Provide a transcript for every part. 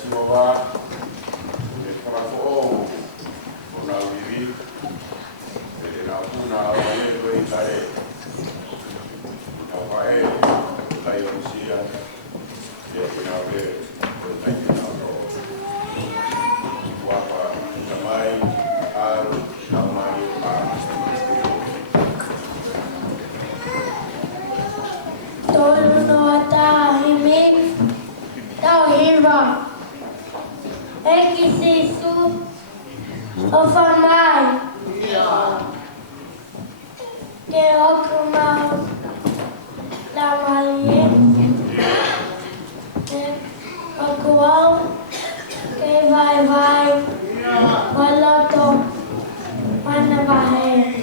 Siwa e parako o na vivi e na puna o e doi kare na wae kai o sia e na ve o tai na ro wapa na mai aru na mai a tolu no tahimi tauhiva ekisisu ofamai ke okumau damalie ke okuau ke vai waloto manabahe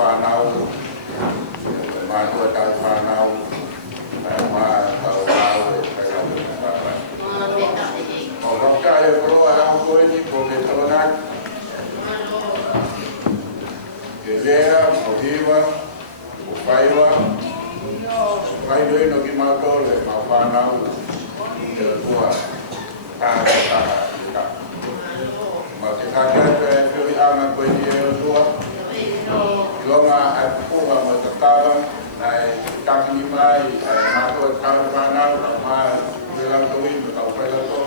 whanau, mātua tau whanau, mā tau wau e whaiau e whāpai. O whaka e koroa hau koeni ko ke tōnak, ke lea, o hiwa, o whaiwa, whaidoi no ki mātou le mā whanau, ke tua tāra tāra i ka. Ma te kākēpe e whiri anga koeni e o tua, longa ai puha mo te tāra, nai takini mai, ai mātou e tāra whanau, a mā wilang tui, mo tau whailato.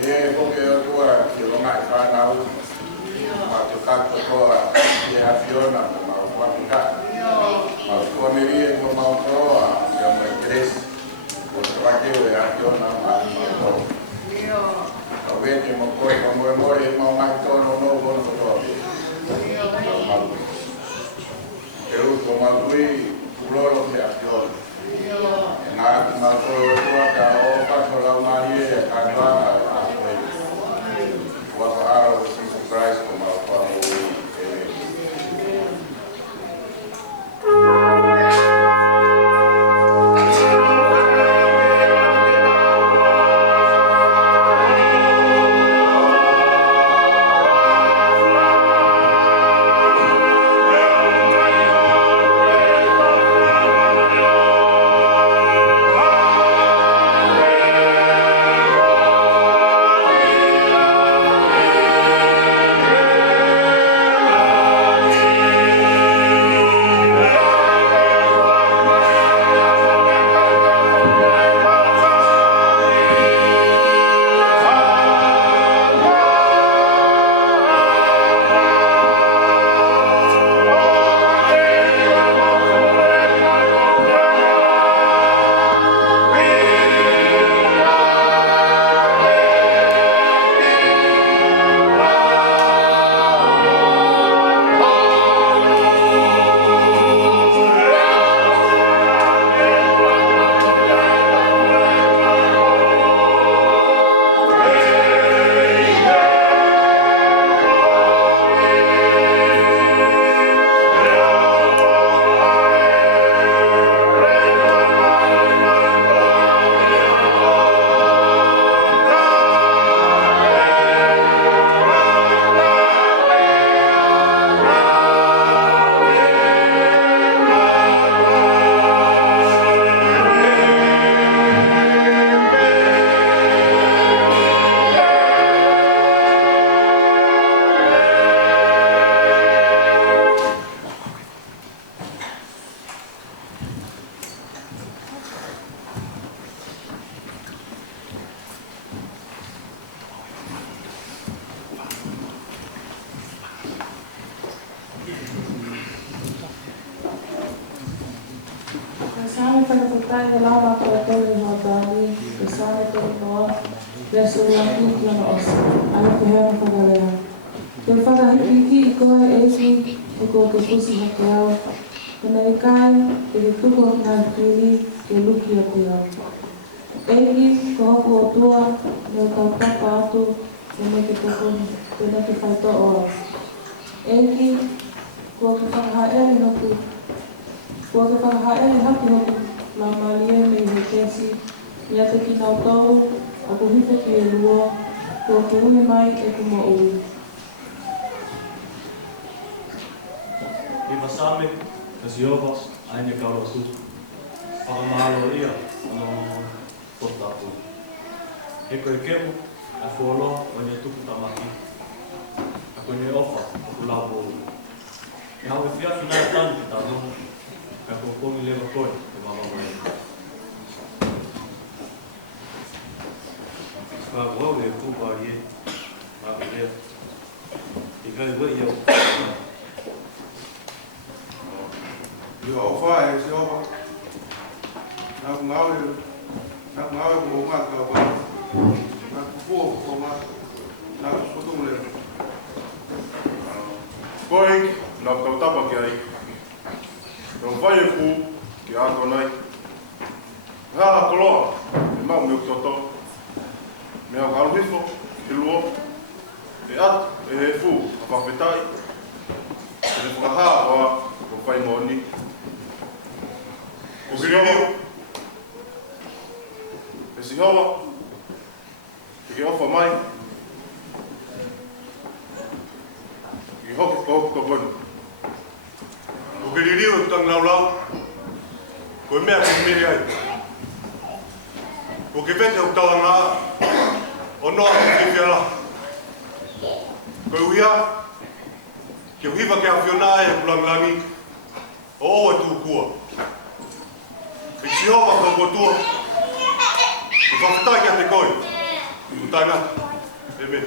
E koke o tua ki longa ai whanau, ma te kato toa ki e hawhiona mo mau whapika. Ma kuamiri e mo mau toa, ki a mai Grace, o te wakeo e hawhiona ma mau. Ka wete mo koe, ka moe more e mau mai tono no kono kotoa. E uko matui, uloro te hawhiona. E nā ki mau koe tua ka o pato lau mahi e ka tuanga a koe. Waka aro o Jesus Christ ko mau whamu i e Kasama pagkapuntahan ng lama ko ito ng mga dami, kasama ito ng mga beso ng kukla na os, alam ko hewa pagalayan. Kung pagkahipiki, iko ay eki, iko kapusi na kiyaw, kanaikan, ikituko na pili, kiluki at kiyaw. Eki, kuhaku o tua, ng kautapa ato, kumakitukon, pinakipalto o. Eki, kuhaku pagkahain na po, kua ke whakahaere haki hoki la malie me i kesi ia te ki nau tau ako hipe ki e lua kua ke ue mai e ku ma ui. I masame, kasi Jehova, aine kaura su. Whakamahalo ia, ano potapu. He koe kemu, a fuolo, o ne tuku tamaki. Ako ne ofa, o ku labo. E hau e whiawhi nai tanu ki tanu. Ka kongi lewa koe, te mama mai. Ka wau e kupa ie, maka lea. I kai wai iau. Yo whae, se opa. Nāku ngāwe ko mā ka wā. Nāku kua ko mā. Nāku sotungu lea. Koe, nāku tau tapa ki ai. Nō whai e kū ki āto nei. Ngā koloa, e mau me utoto. Me au karuhifo, ki lua. E at, e he fū, a whawhetai. le whakaha o whai moni. O kiriu, e si hoa, ke ofa mai, ki hoki ko konu. O kiriu e tang lau, ko mea ki mire ai. Ko ke vete o tawa ngā, o noa ki whiara. Ko uia, ke uhiwa ke a whiona e kulangangi, o oa tū kua. Ke si hoa ka kotua, ko whakatai kia te koi. Ko taina, e me.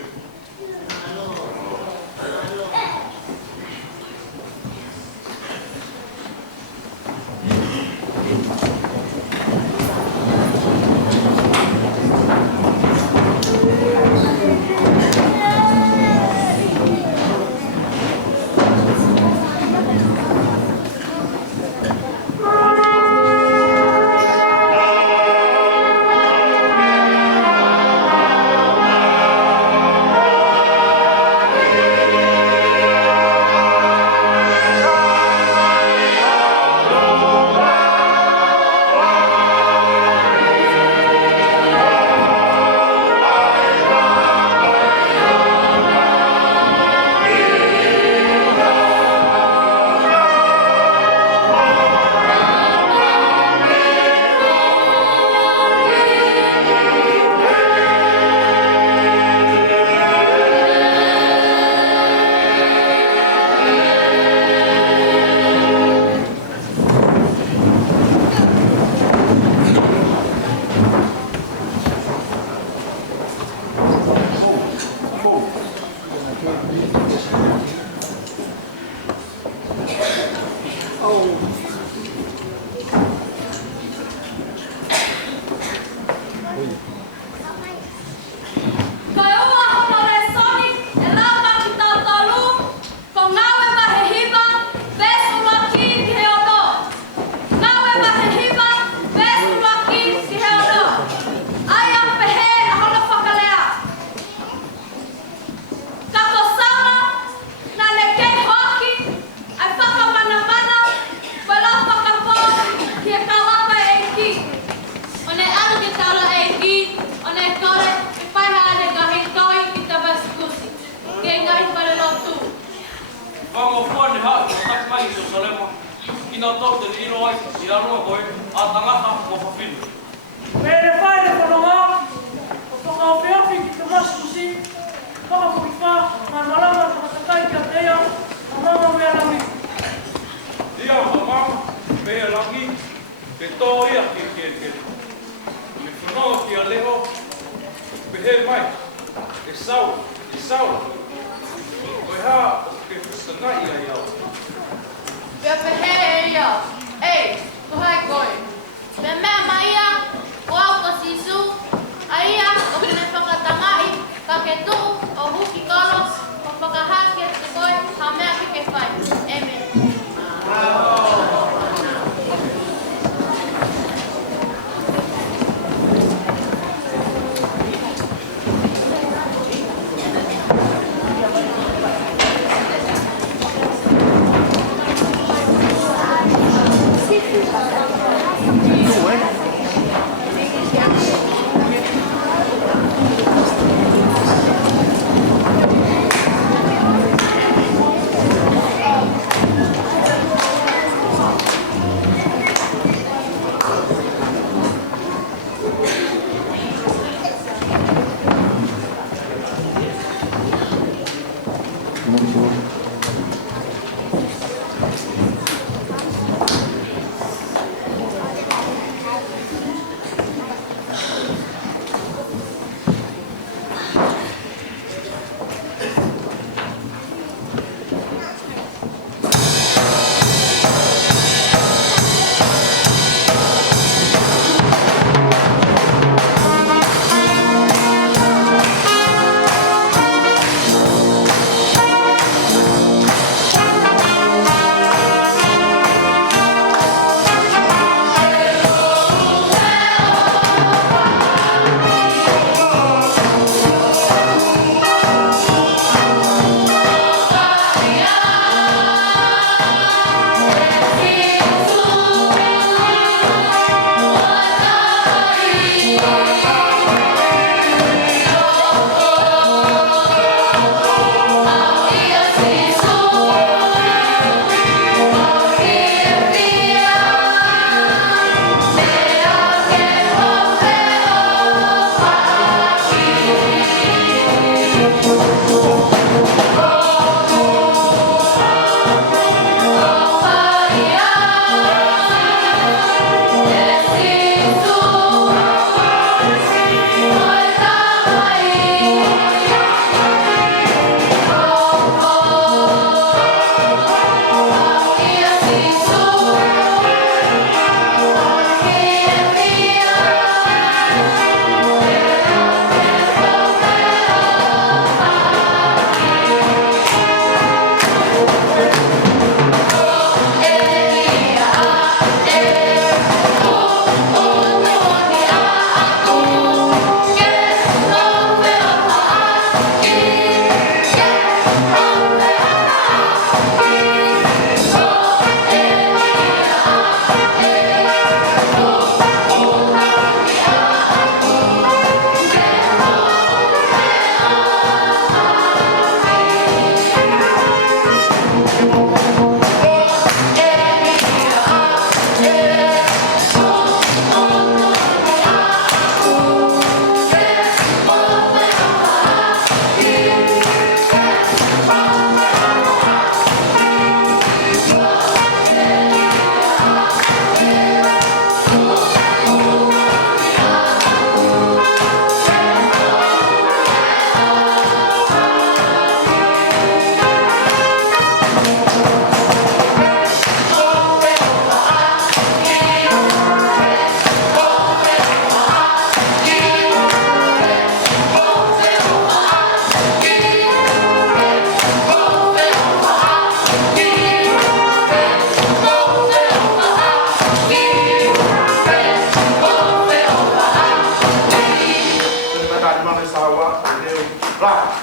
Lah.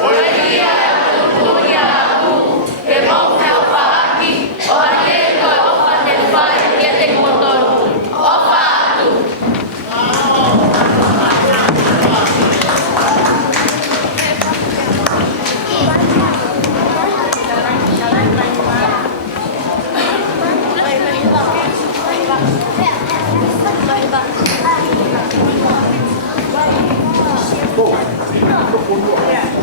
Oi. Bye.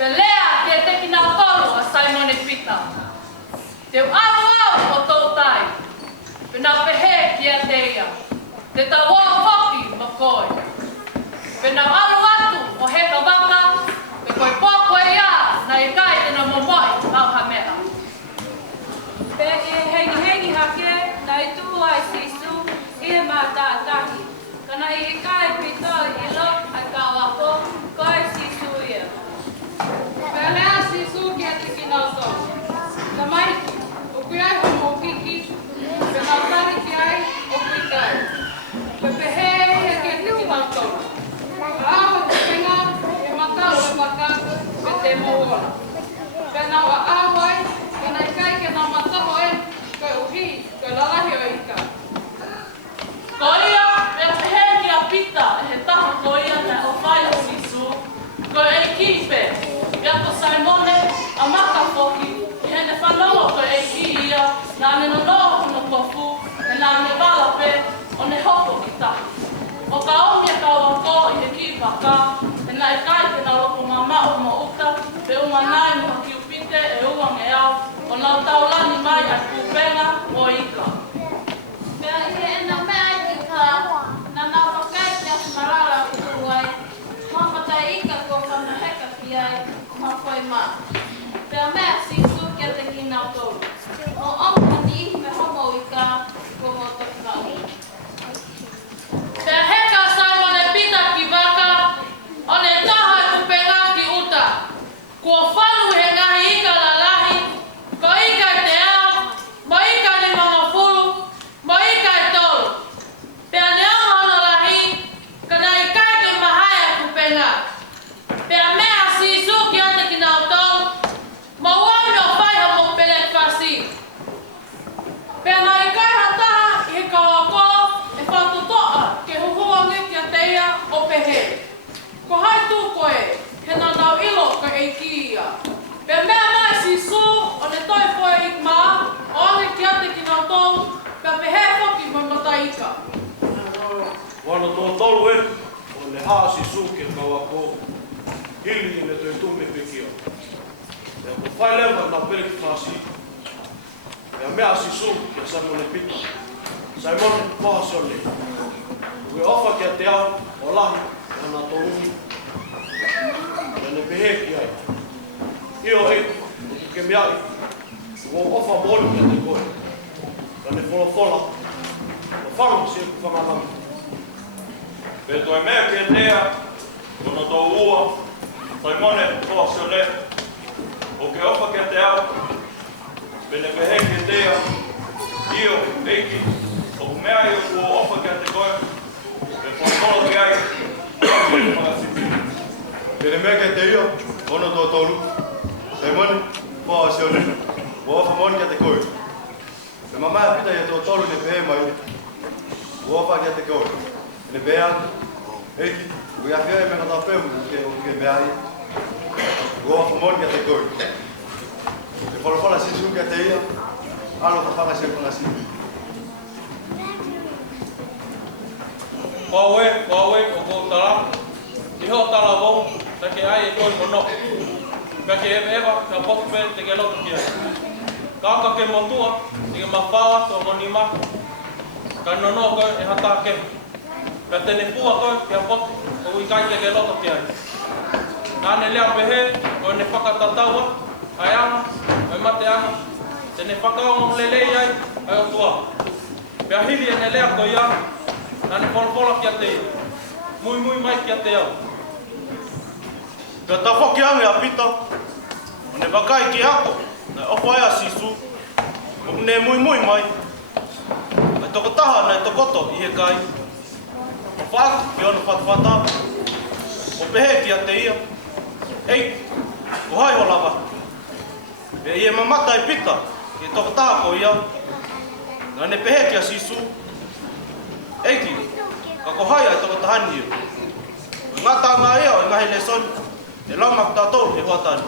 Pelea te teki nā tolu a Simone Pita. Te au o tō tai. Pena pehe kia te ia. Te taua hoki ma koe. Pena alu atu o heka waka. Pe koe pōkoe ia na i kai tena momoi mau ha mea. Pe e hengi hake na i tū ai sisu i e mā tātahi. Kana i kai pito i lo a ka wako koe sisu ia. Pe lea sisu ki ati ki nau tō. Ka maiki, o kui ai homo kiki, pe nau tari ki ai o kui kai. Pe pehe e ki ati ki nau tō. Ka awa te penga e matau e maka pe te moona. Pe nau a awai, kana i kai ke nau mataho e, koe uhi, koe lalahi o ika. Ko ia, e pehe ki a Pita e he taha ko ia na o whai o sisu. Ko e kipe, ia ko Simone a maka foki, i hene whanau ko e ki ia, na ane no noa hono kofu, e na ane wala pe, o ne hoko ki taha. O ka omia ka wako i he ki waka, e na i kai te na loko mama o mo uta, pe unga nai mo ki upite e ua nge au, o nau taulani mai a kupenga o ika. Pea i he ena mea i ka, na nau whakai te atu marara i tū ai, mawhata ika ko whanaheka ki ai, ma koe mā. Pea mea sisu kia te ki nau tōru. O omhani i me homo i ka, ko mo toki nau. Pea heka Simone Pita ki waka, o ne taha e kupenga ki uta. Kua whanu he ngahi ika lalahi, ko ika te ao, mo ika ni mga furu, mo ika e tolu. Pea ne au hono lahi, kana i kai te mahai a kupenga. Pea mea sisu ki ate ki nau tolu, mo wai no whai homo pele kwasi. Pea na i kai hataha i he kawako, e whatutoa ke huhuangi kia teia o pehe. Ko hai tū koe, he nā nau ilo ka e ki ia. Pea mea mai sisu, o ne toi koe i mā, o ane ki ate ki nau tolu, pea pehe hoki mai mata ika. Wano tō tolu e, o ne haa sisu ke kawako, hili i ne tui tume pekia. Pea ko whai lewa nā pere ki whasi. Pea mea sisu ke Simone Pita. Simone Pahasone. Ue ofa kia te au, o lahi, e nā tō umi. Pea ne pehe ki ai. Io e, o ke mea i. Ua ofa mōri kia te koe. Pea ne whola, o whangu si e ku whangamami. Pe toi mea kia tea, kono tō ua, Simone Pahasone. O ke ofa kia te au, pe ne pehe kia tea, io eiki, o ku mea i o ofa kia te koe, pe whankola ki ai, Pere mea kia te ia, ono tō tolu. Simone Pahasone. Ua ofa moni kia te koe. Pe mamaya pita ia tō tolu ne pehe mai. Ua ofa kia te koe. Ne pehe atu. Eiki, ua ia whia e mea kata pēmu ke mea i. Ua ofa moni kia te koe. Te whalawhala sisu kia te ia. Alo ka whanga se whangasi. Koe, o kōtara. Iho tala wau, take ai e koe mono. Ka ke ewa, ka pokupe te ke lotu ki ai. Kāka ke motua, te ke mawhawa tō ngoni maku. Ka nono koe e hata ke. Ka tene pua koe ke a potu, o i kai te ke lotu ki ai. Nā ne lea pehe, koe ne whakatataua, ai anga, ai mate anga. Tene whakaonga lelei ai, ai o tua. Pea hiri e ne lea koe ia, nā ne wholofola ki a te ia. Mui mai ki a te au. Pea ta whoki ange a Pita, o ne wakai ki ako, na ofa ea sisu, o ne mui mai. Ai toko taha nei tokoto i he kai. O whātu ki ono whatwhata, o pehe ki a te ia. Ei, o hai o lava. Pea i e mamata i Pita, ki toko taha ko ia, na ne pehe ki a sisu. Eiki, ka ko hai ai toko tahani ia. Ngata ngā ea o ngahi le soni, e lama ku tātou he huatani.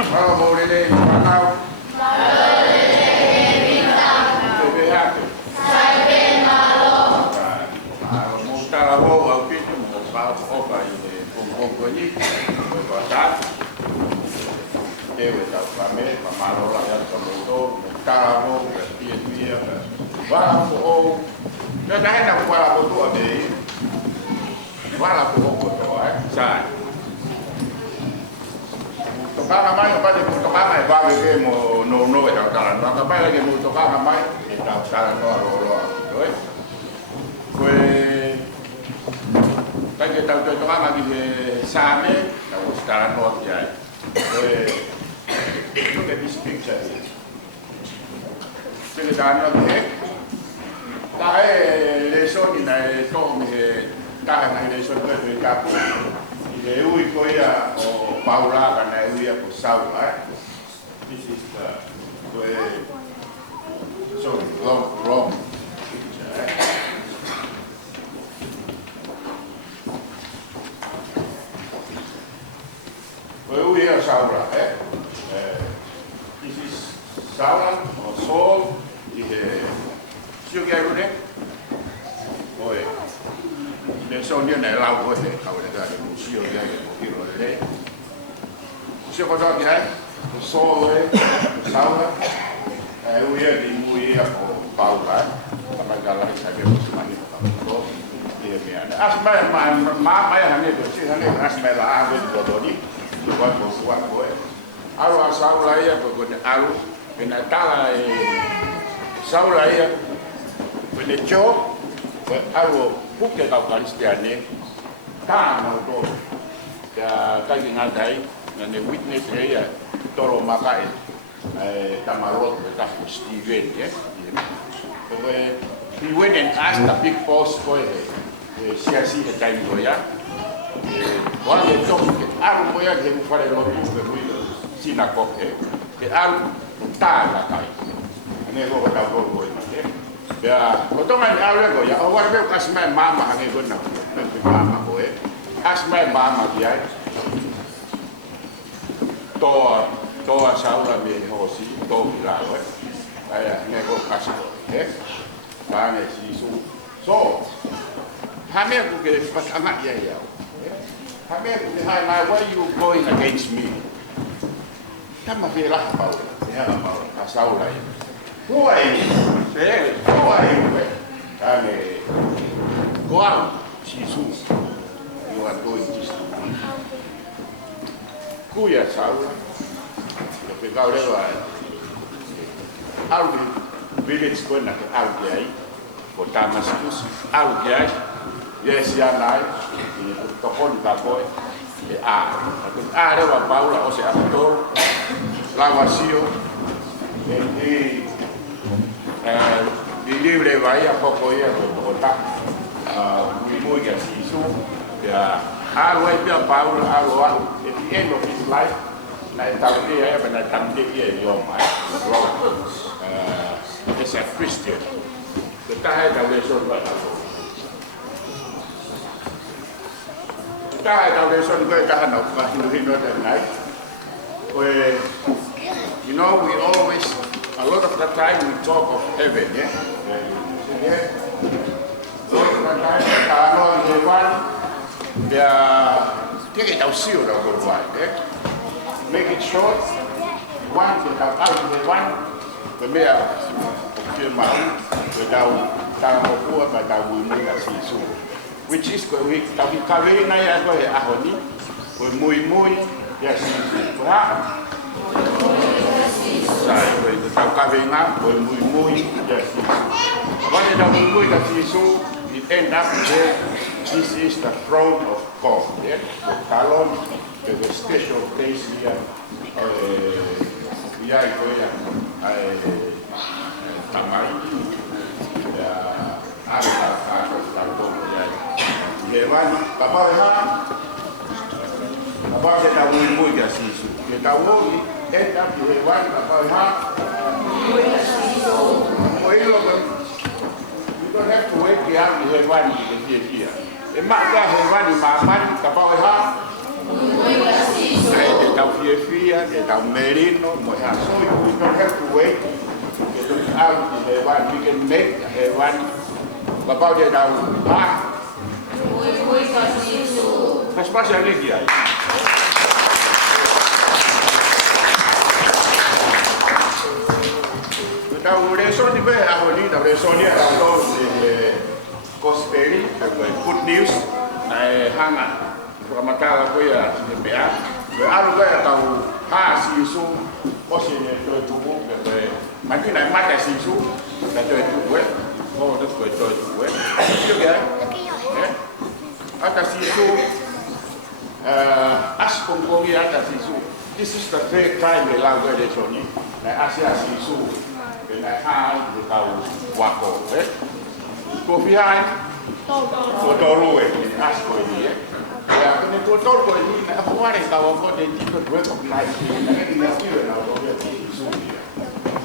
Kalau boleh ni panau. Bebeate. Mustara ho au kitu mo pa opa ini pompo ni. Bebatat. Dewe tau kame mamalo la ya tomoto. Mustara ho dia. Wala po. Na dai na wala po tu ade. Wala po ko to ai. Sai. Toka mai apa de toka mai ba ke mo no e ta no ka mai ke mo toka mai e ta no ro oi kue ta ke ta toka mai ke same ta o sta no ya look at this picture here se ta no ke ta le so ni na to me ta na le so ke ka the ui koia o Paula kana ui ko Saula. This is the sorry wrong picture. Ui o Saula this is Saula o Sol sio che ru ne. Oi. Le sono ne lau ko he ka le ga sio ya ko ro le sio ko ta ya so le saula uia di muia ko Paula pa ga la sa ke ko mani ko e me ana asma ma ya ne ko si ne asma la ave do di ko alo saula ya ko ne alo pena tala saula ya pena cho alo puke kau Kristiane ta no to ya ka ngadai na ne witness ya toro makai tamarot ka Steven ya so he went and asked the big boss for siasi ke time go ya wa le to ke aru mo ya ke mu fare lo tu ke muy sinagoge ke aru ta la kai ne go ka go ya, kau main awal kau ya, awal kau kasih main mama hangi kau nak, nanti mama kau kasih main mama dia, toa saula ni hosi, toa bilau ayah ni kau kasih kau, kami sisu, so, kami aku kira pas anak ya, kami aku kira hai, why you going against me? Kami filah apa? Ya apa? Saula ya. Kuai, kuai, kami kuau sisu, you are going to school. Kuya saula, tapi kau lewat, algi village kau nak algi, kota Damascus algi, yes ya naik, ini tokon kakoi, lewat Paula, ose aktor, lawasio, ini di libre vaya poco ya kota muy que sisu ya algo ya Paul algo at the end of his life na tamde ya na tamde ya yo mai is a Christian kita ada lesson buat aku kita ada lesson buat tahan apa Hindu dan lain you know we always a lot of the time we talk of heaven, yeah? A lot of the time, kalau hewan, dia kita tahu sih orang berbuat, yeah? Make it short, one kita tahu hewan, berbeda, kita mahu, tahu tahu buat, tahu mereka sisu, which is tapi kawin naya kau ya ahoni, muy ya sisu, berapa? Sai, tau kawenga, muy yes. When it muy sisu, it end up there. This is the throne of God. Yeah, the talon, the special place here. Ya itu yang tamai, ya ada talon ya. Hewan, apa kita muy sisu. Kita muy end up the hewan apa you don't have to wait behind the hewan here. Emak dah hewan di maman kapal ha. tau fia, e tau merino, mo e aso i we don't have to wait. E tu out i he one, we can make he one. Babau dia tau, Mui kasi su. Pas-pas yang lagi ai. Tau reso ni be a ni tau reso ni tau do Gospel, good news, hanga, ramatala ko ya ni PA. Alu ko ya tau ha si su, o si ni to tu ko be. Mati na mata si su, na to tu we. Oh, das ko to tu we. Yo ya. Ata si su as kong kong ya ata si su. This is the third time we lang ko reso ni. Na asia si su. Na ha de tau wako, Kopi hai, totoro asko ini ya. Kena totoro ini nak apa ni tahu kau dia tipe dua kau naik ni, nak dia kira nak kau dia isu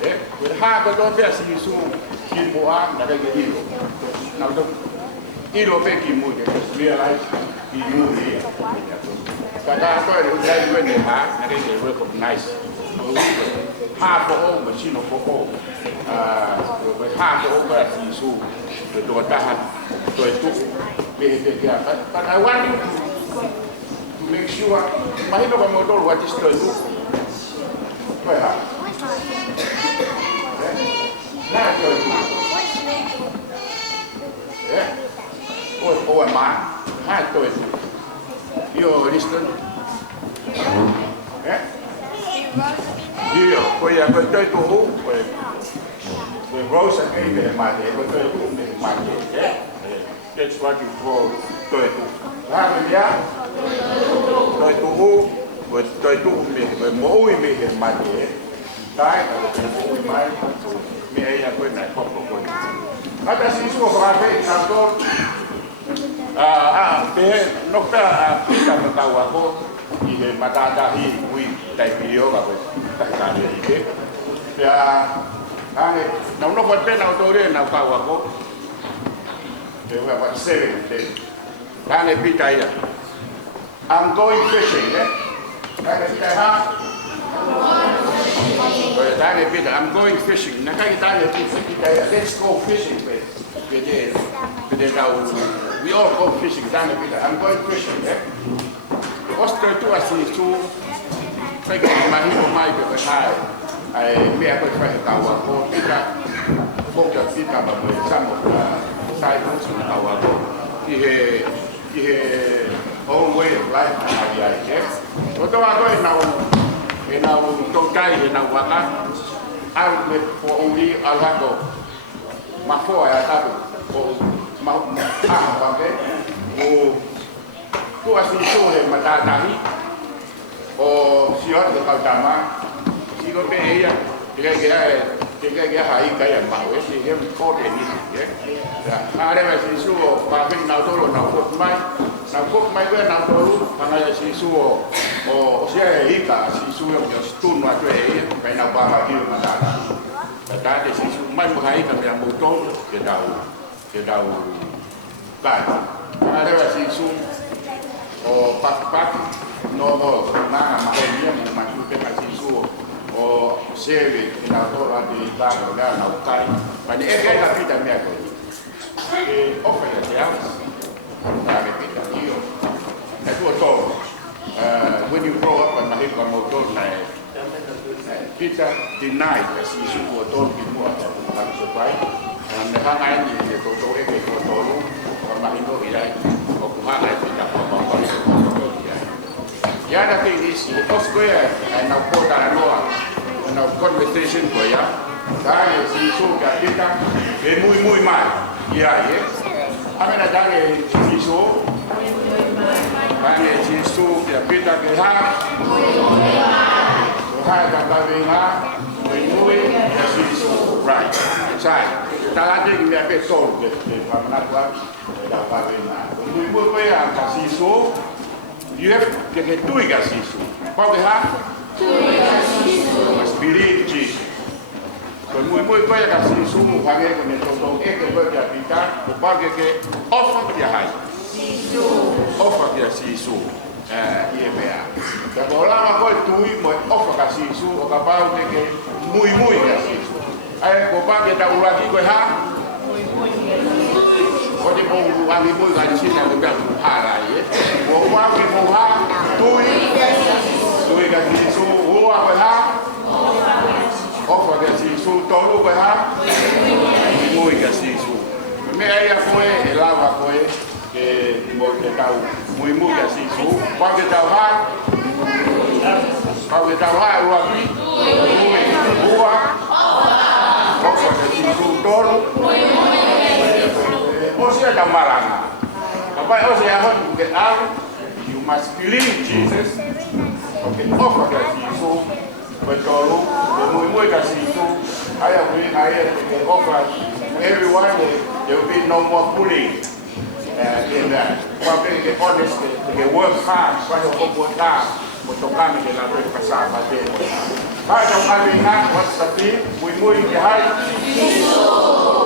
dia. Berhak kau dia si isu kimboa nak dia ilo. Nak tu ilo pergi mu dia realize ilu dia. Kata apa dia dia ni ha, nak dia recognize. Ha for machine for all. Ha for all si isu. Dua tahan, dua itu, behavior. But I want you to make sure, mahino kamu tahu what is dua itu. Baik. Nah, dua itu. Oh, mana? Ha, dua itu. You listen. Yo, kau yang dua itu, Rose again, that's what you call toitu. Lalu dia toitu, toitu mau ini mati. Tai kalau mau mati, ni ayah kau nak apa pun. Ada siswa berapa kantor? Dia nokta kita tahu aku ini mata dahi, tai video apa? Tak kali ini. Ya. Ane, nau no kote nau tore nau kau aku. Dia apa sering deh. Ane pita ya. I'm going fishing, Ane pita ha. Ane pita, I'm going fishing. Nak kita ane pita ya. Let's go fishing, Jadi, tahu. We all go fishing. Ane pita, I'm going fishing, Oscar tu asli tu. Pergi mahir mai berkai. Me aku fai tahu aku kita fokus kita bersama saya pun tahu aku ini own way of life ada ya. Betul aku nau tongkai nau wakan outlet for only alhago mafo ya tahu mau pakai tu asli tu mata tahi siot kau jama Ilo pe ella, que hai kaya mau esi dia kau ni ya. Ada masih suo, pakai nau tolo nau kok mai ke nau tolo, karena si suo, saya ika si suo yang stun waktu ini, kayak nau bawa dia mana. Tadi si suo mai menghai kami yang betul, dia tahu kan. Ada masih suo, pak no mana makanya masuk ke masih suo. Seri inatora di tago na naukai pani ega kapita miako offer ya na repita io e tu to when you grow up and mahit motor na pita deny si su motor ki mo ang supply ang nahangai ni to ege ko tolu mahino ilai o kuhanga pita ko ya da thing is Osgoya and now put noa and now conversation ko ya dahil si su kita muy mal ya amen dahil si su dahil si su kita ke ha so ha muy si su right sai talaga ni ape tol ke pamnatwa da pavena muy ko ya si su you have to get to it, Jesus. What we have? Spirit Jesus. So muy kaya kasi sumu pange kami totong eke berjabita, upage ke offer dia hai. Offer dia sisu. ia mea. Ka ko lama ko tui mo ofa ka sisu o ka pau te ke mui ka sisu. Ai ko pa ke ta ulaki ko ha. Ko te po ami mui ka sisu na ko ka hara ye. Ko pa ke mo ha tui ka sisu o ko ha. Ofa ka sisu tolu ko ha. Mui ka sisu. Me ai a koe e lava koe ke mo te tau mui ka sisu. Pa ke tau ha. Kalau kita lihat lagi, buah, oke, jadi sultan, masih ada marana. Apa yang saya akan get out? You must believe Jesus. Oke, oke, jadi itu betul. Semua kasih itu. Ayah beri ayah oke. Everyone there will be no more bullying. In that, porque que pones que work hard, cuando poco está. Motokami de la red pasada de Pada Marina, what's the thing? We move behind.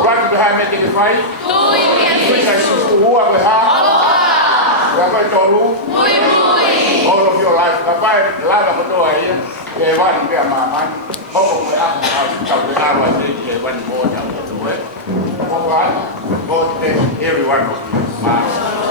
Run behind making the fight. We can see who are behind. We are going to lose all of your life. Kapag lala mo to ay kewan kaya maman. Hopo mo ako sa pagkakawa din kewan mo na mo to eh. Hopo go to everyone of you.